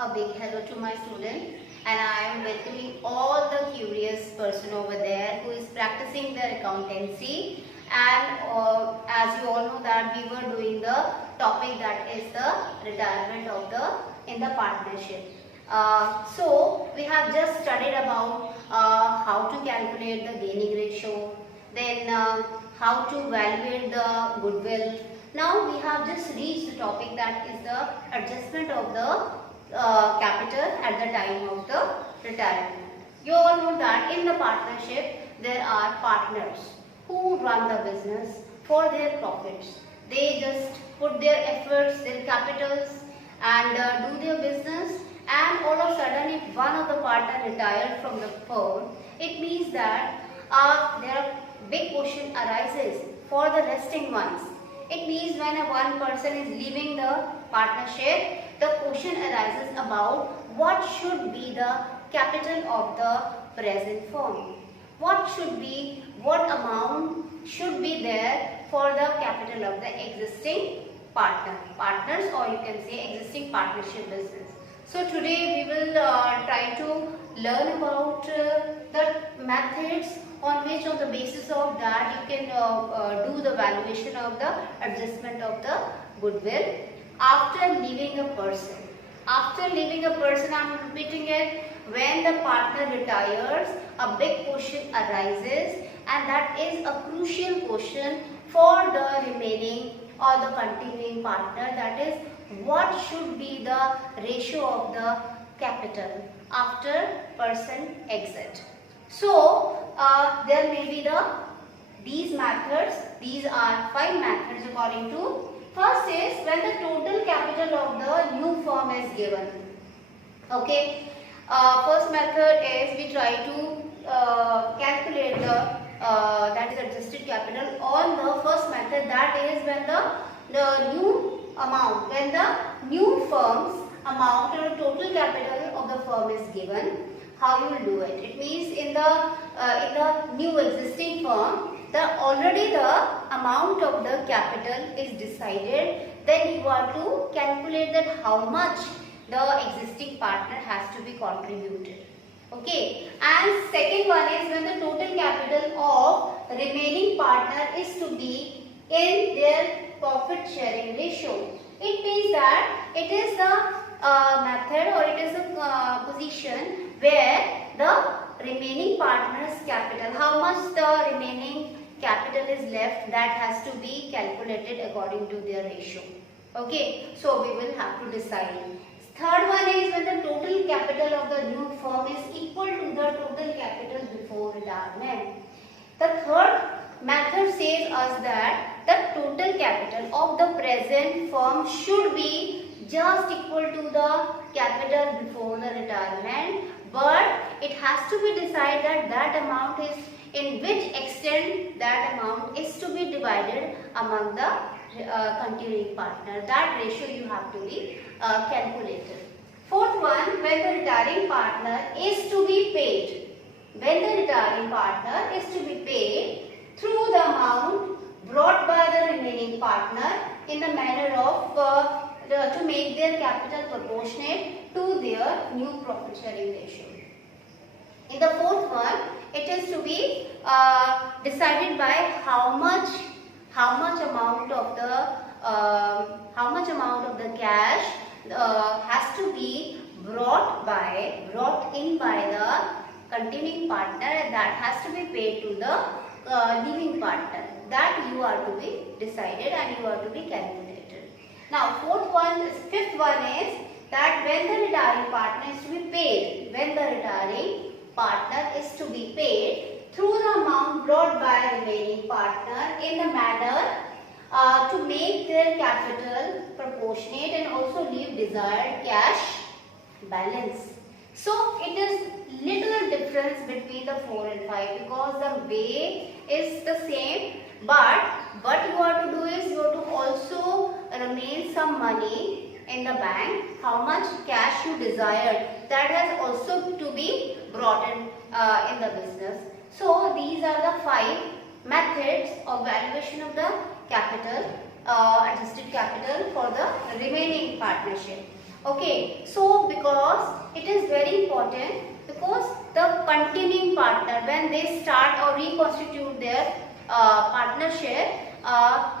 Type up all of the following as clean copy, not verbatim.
a big hello to my student, and I am welcoming all the curious person over there who is practicing their accountancy. And as you all know that we were doing the topic that is the retirement of the in the partnership. So we have just studied about how to calculate the gaining ratio, then how to evaluate the goodwill. Now we have just reached the topic that is the adjustment of the capital at the time of the retirement. You all know that in the partnership there are partners who run the business for their profits. They just put their efforts, their capitals and do their business, and all of a sudden if one of the partner retired from the firm, it means that their big question arises for the resting ones. It means when one person is leaving the partnership, the question arises about what should be the capital of the present firm. What amount should be there for the capital of the existing partners, or you can say existing partnership business. So today we will try to learn about the methods on which on the basis of that you can do the valuation of the adjustment of the goodwill after leaving a person. After leaving a person, I am repeating it, when the partner retires, a big question arises, and that is a crucial question for the remaining or the continuing partner, that is what should be the ratio of the capital after person exit. So there may be these methods. These are 5 methods according to. First is when the total capital of the new firm is given. Okay. First method is we try to calculate the that is adjusted capital on the first method, that is when the new amount, when the new firm's amount or total capital of the firm is given. How you will do it? It means in the new existing firm, already the amount of the capital is decided. Then you are to calculate that how much the existing partner has to be contributed. Okay. And second one is when the total capital of remaining partner is to be in their profit sharing ratio. It means that it is the method, or it is a position where the remaining partner's capital, how much the remaining capital is left, that has to be calculated according to their ratio. Okay, so we will have to decide. Third one is when the total capital of the new firm is equal to the total capital before retirement. The third method says us that the total capital of the present firm should be just equal to the capital before the retirement, but it has to be decided that amount is in which extent that amount is to be divided among the continuing partner. That ratio you have to be calculated. Fourth one, when the retiring partner is to be paid. When the retiring partner is to be paid through the amount brought by the remaining partner in the manner of to make their capital proportionate to their new profit sharing ratio. In the fourth one, it is to be decided by how much amount of the cash has to be brought in by the continuing partner, and that has to be paid to the leaving partner. That you are to be decided and you are to be calculated. Now fifth one is that when the retiring partner is to be paid, when the retiring partner is to be paid through the amount brought by remaining partner in the manner to make their capital proportionate and also leave desired cash balance. So it is little difference between the 4 and 5 because the way is the same, but what you have to do is you have to also remain some money in the bank. How much cash you desire, that has also to be brought in the business. So these are the 5 methods of valuation of the capital, adjusted capital for the remaining partnership. Okay, so because it is very important, because the continuing partner, when they start or reconstitute their partnership,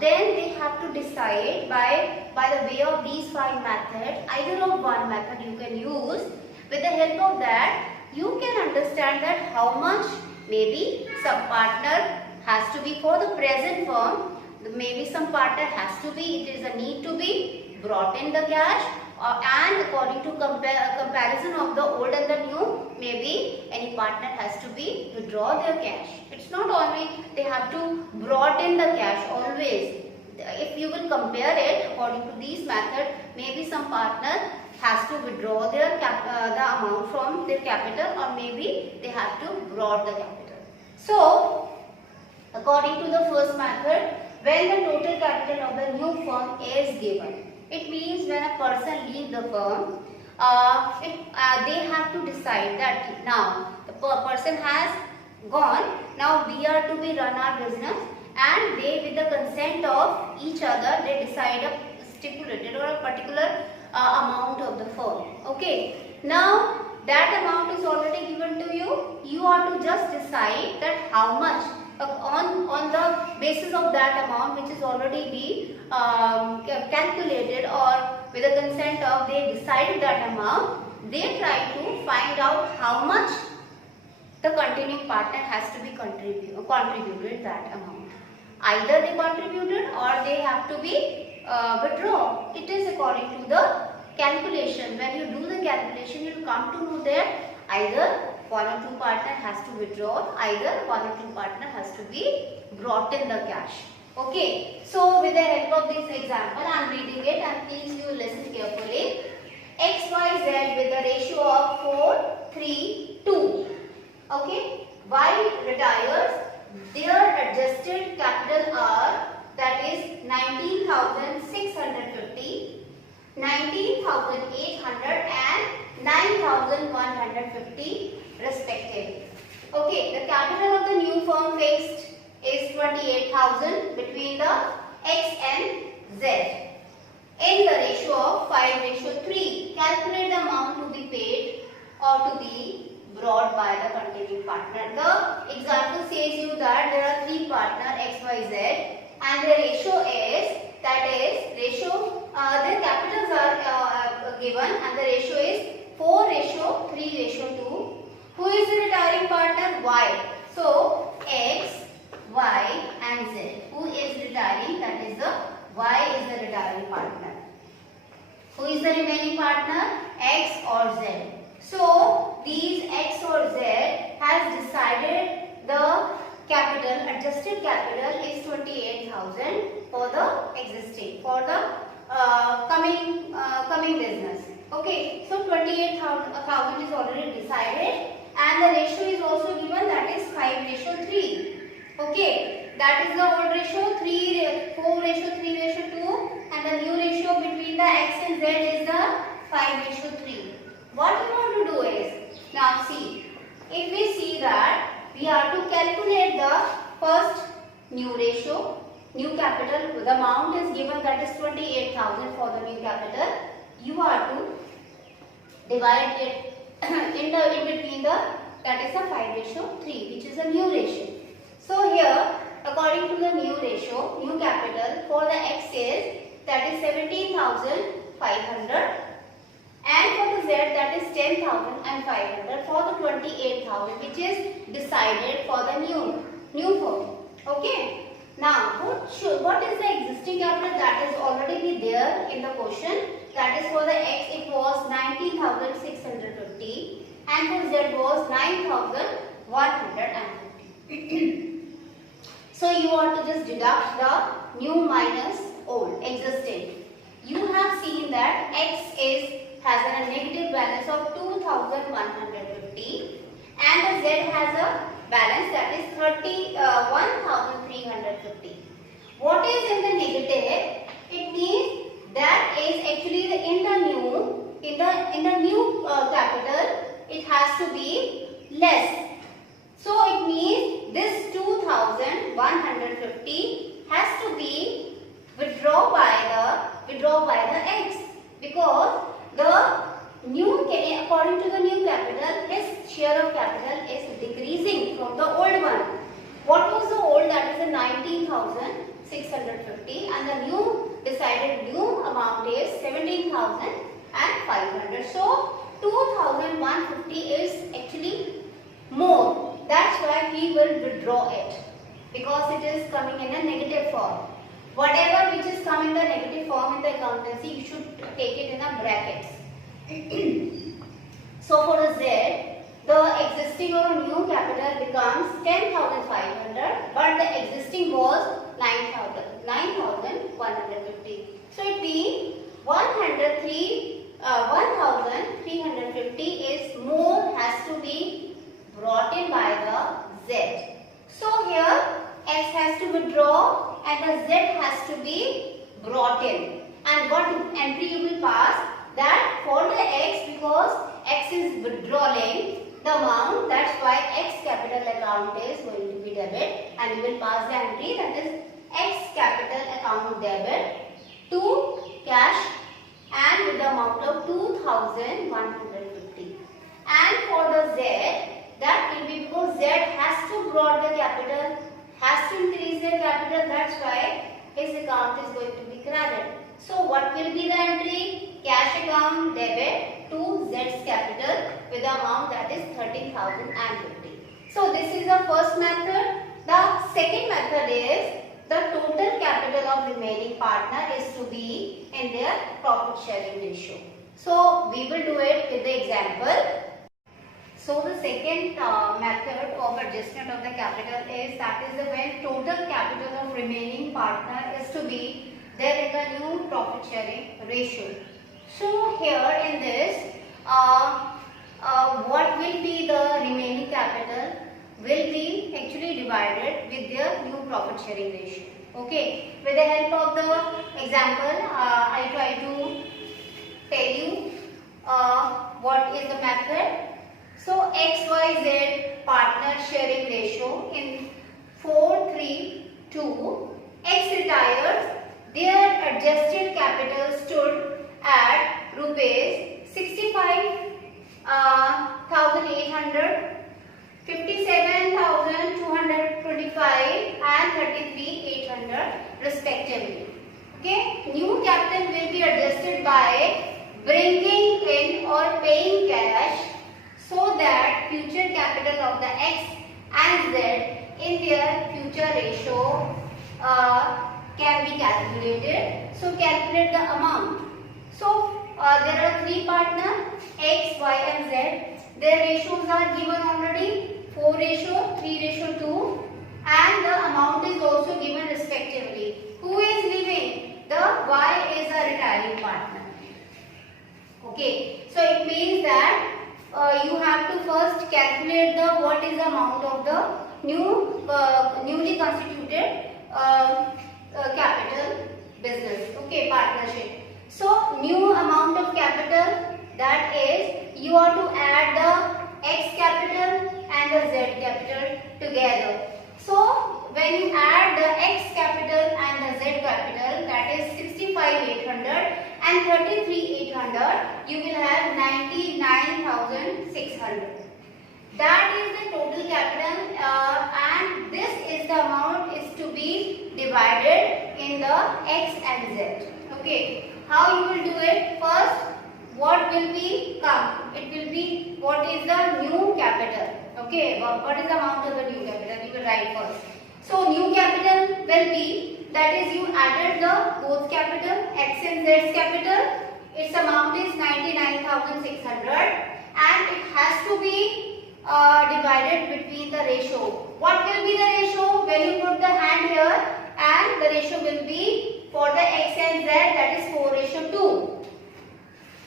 then they have to decide by the way of these 5 methods, either of one method you can use. With the help of that, you can understand that how much maybe some partner has to be for the present firm, maybe some partner has to be, it is a need to be brought in the cash, and according to comparison of the old and the new, maybe any partner has to be withdraw their cash. It's not only they have to brought in the cash always. If you will compare it according to these methods, maybe some partner has to withdraw their the amount from their capital, or maybe they have to brought the capital. So according to the first method, when the total capital of the new firm is given, it means when a person leaves the firm, they have to decide that now the person has gone, now we are to be run our business, and they, with the consent of each other, they decide a stipulated or a particular amount of the firm. Okay, now that amount is already given to you, you are to just decide that how much on the basis of that amount which is already be calculated, or with the consent of they decided that amount, they try to find out how much the continuing partner has to be contributed that amount. Either they contributed or they have to be withdrawn. It is according to the calculation. When you do the calculation, you will come to know that either one or two partner has to withdraw, either one or two partner has to be brought in the cash. Okay, so with the help of this example, I am reading it and please you listen carefully. XYZ with a ratio of 4, 3, 2. Okay, Y retires, their adjusted capital are, that is 19,650, 19,800 and 9,150 respectively. Okay, the capital of the new firm fixed is 28,000 between the X and Z. In the ratio of 5:3, calculate the amount to be paid or to be brought by the continuing partner. The example says you that there are 3 partners X, Y, Z, and the ratio is, that is ratio, their capitals are given, and the ratio is 4:3:2. Who is the retiring partner? Y. So X, Y and Z. Who is retiring? That is the Y is the retiring partner. Who is the remaining partner? X or Z. So these X or Z has decided the capital, adjusted capital is 28,000 for the existing, for the coming business. Okay, so 28,000 is already decided, and the ratio is also given, that is 5:3. Okay, that is the old ratio, 4:3:2, and the new ratio between the X and Z is the 5:3. What we want to do is, now see, if we see that we are to calculate the first new ratio, new capital, the amount is given, that is 28,000 for the new capital. You are to divide it in between the, that is the 5:3, which is a new ratio. So here, according to the new ratio, new capital for the X is, that is 17,500, and for the Z, that is 10,500 for the 28,000, which is decided for the new firm. Okay. Now, what is the existing capital that is already there in the question? That is for the X, it was 19,650, and for Z was 9,150. So you are to just deduct the new minus old, existing. You have seen that X has a negative balance of 2,150, and the Z has a balance, that is 1,350. What is in the negative? It means that is actually in the new capital, it has to be less. So it means this 2,150 has to be withdrawn by the X, because the according to the new capital, his share of capital is decreasing from the old one. What was the old? That is the 19,650, and the new decided new amount is 17,500. So 2,150 is actually more. That's why he will withdraw it, because it is coming in a negative form. Whatever which is coming in the negative form in the accountancy, you should take it in a brackets. So for the Z, the existing or new capital becomes 10,500, but the existing was 9,150. So it means 1,350 is more, has to be brought in by the Z. So here X has to withdraw and the Z has to be brought in. And what entry you will pass? That for the X, because X is withdrawing the amount, that's why X capital account is going to be debit, and you will pass the entry, that is X capital account debit to cash and with the amount of 2,150. And for the Z, that will be because Z has to brought the capital, has to increase the capital, that's why his account is going to be credited. So what will be the entry? Cash account debit to Z's capital with the amount that is 13,050. So this is the first method. The second method is the total capital of remaining partner is to be in their profit sharing ratio. So we will do it with the example. So the second method of adjustment of the capital is when total capital of remaining partner is to be there in the new profit sharing ratio. So here in this, what will be the remaining capital will be actually divided with their new profit sharing ratio. Okay, with the help of the example, I try to tell you what is the method. So XYZ partner sharing ratio in 432, X retires, their adjusted capital stood at rupees 65,800, 57,225 and 33,800 respectively. Okay, new capital will be adjusted by bringing in or paying cash, so that future capital of the X and Z in their future ratio can be calculated. So calculate the amount. So there are three partners, X, Y and Z. Their ratios are given already, 4:3:2, and the amount is also given respectively. Who is leaving? The Y is a retiring partner. Okay, so it means that you have to first calculate the what is the amount of the newly constituted capital business, okay, partnership. So new amount of capital, that is you are to add the X capital and the Z capital together. So when you add the X capital and the Z capital, that is 65,800 and 33,800, you will have 99,600. That is the total capital, and this is the amount is to be divided in the X and Z. Okay, how you will do it? First, what will be come? It will be what is the new capital. Okay, what is the amount of the new capital? You will write first. So new capital will be, that is you added the both capital, X and Z's capital. Its amount is 99,600 and it has to be divided between the ratio. What will be the ratio? When you put the hand here, and the ratio will be for the X and Z, that is 4:2.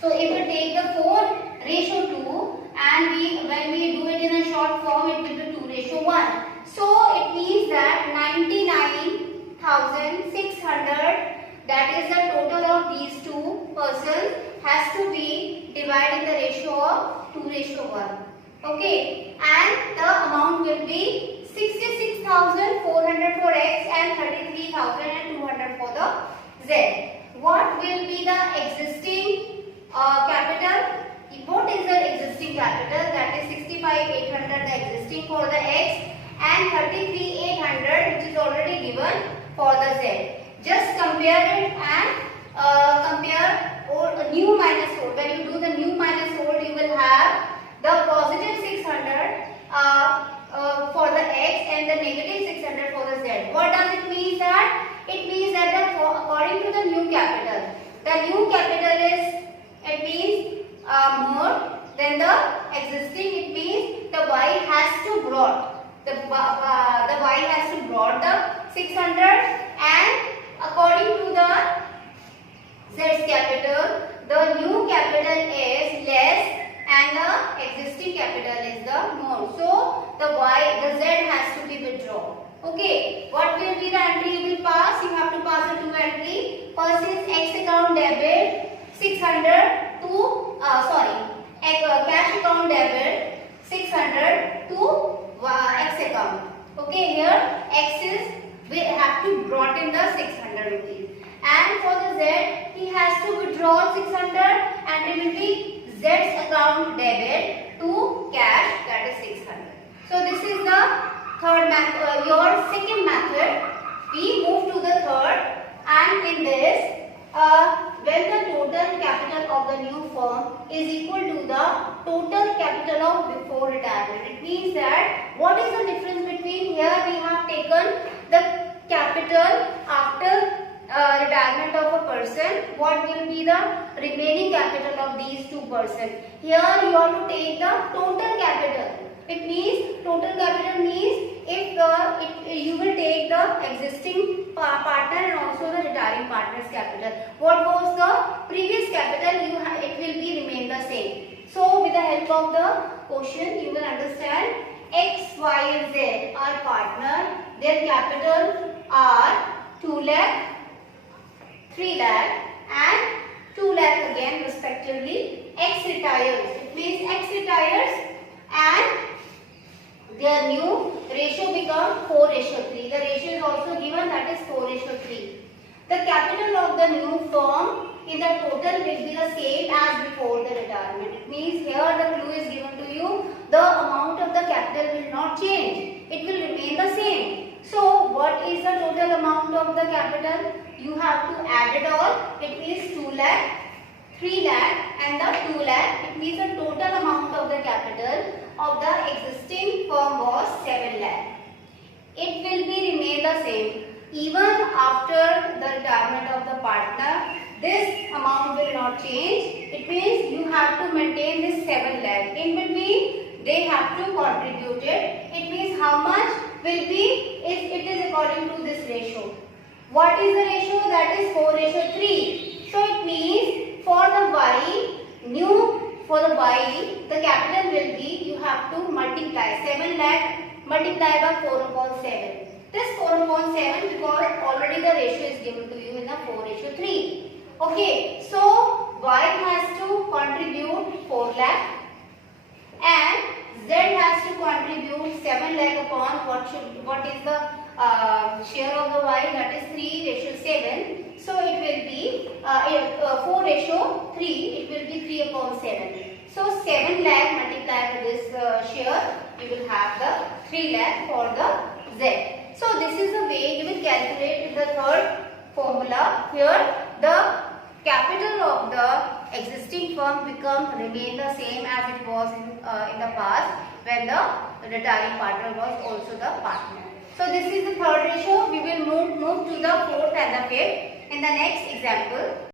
So if we take the 4:2 and when we do it in a short form, it will be 2:1. So it means that 99,600, that is the total of these two persons, has to be divided in the ratio of 2:1. Okay, and the amount will be 66,400 for X and 33,200 for the Z. What will be the existing capital? what is the existing capital, that is 65,800 the existing for the X and 33,800 which is already given for the Z. Just compare it and compare new minus old. When you do the new minus old, you will have the positive 600 for the X and the negative 600 for the Z. What does it mean that? It means that according to the new capital is, it means more than the existing. It means the Y has to brought the Y has to brought the 600, and according to the Z's capital, the new capital is less and the existing capital is the more. So the Z has to be withdrawn. Okay, what will be the entry you will pass? You have to pass the two entry. First is X account debit 600 to cash account debit 600 to X account. Okay, here X is, we have to brought in the 600 rupees, and for the Z he has to withdraw 600 and it will be Z's account debit to cash, that is 600. So this is the third method, your second method. We move to the third, and in this when the total capital of the new firm is equal to the total capital of before retirement. It means that what is the difference between, here we have taken the capital after retirement of a person, what will be the remaining capital of these two persons. Here you have to take the total capital. It means total capital means if you will take the existing partner and also the retiring partner's capital. What was the previous capital? It will be remain the same. So with the help of the question, you will understand X, Y, and Z are partner. Their capital are 2 lakh, 3 lakh, and 2 lakh again respectively. X retires. It means X retires and their new ratio becomes 4:3. The ratio is also given, that is 4:3. The capital of the new firm in the total will be the same as before the retirement. It means here the clue is given to you, the amount of the capital will not change. It will remain the same. So what is the total amount of the capital? You have to add it all. It means 2 lakh, 3 lakh and the 2 lakh. It means the total amount of the capital of the existing firm was 7 lakh. It will be remain the same. Even after the retirement of the partner, this amount will not change. It means you have to maintain this 7 lakh. In between, they have to contribute it. It means how much will be, it is according to this ratio. What is the ratio? That is 4:3. So it means for the Y, the capital will be, you have to multiply 7 lakh multiply by 4/7. This 4/7 because already the ratio is given to you in the 4:3. Okay, so Y has to contribute 4 lakh and Z has to contribute 7 lakh upon what is the share of the Y, that is 3:7. So it will be 4:3. It will be 3/7. So 7 lakh multiplied with this share, you will have the 3 lakh for the Z. So this is the way you will calculate the third formula. Here the capital of the existing firm remain the same as it was in the past when the retiring partner was also the partner. So this is the third ratio. We will move to the fourth and the fifth in the next example.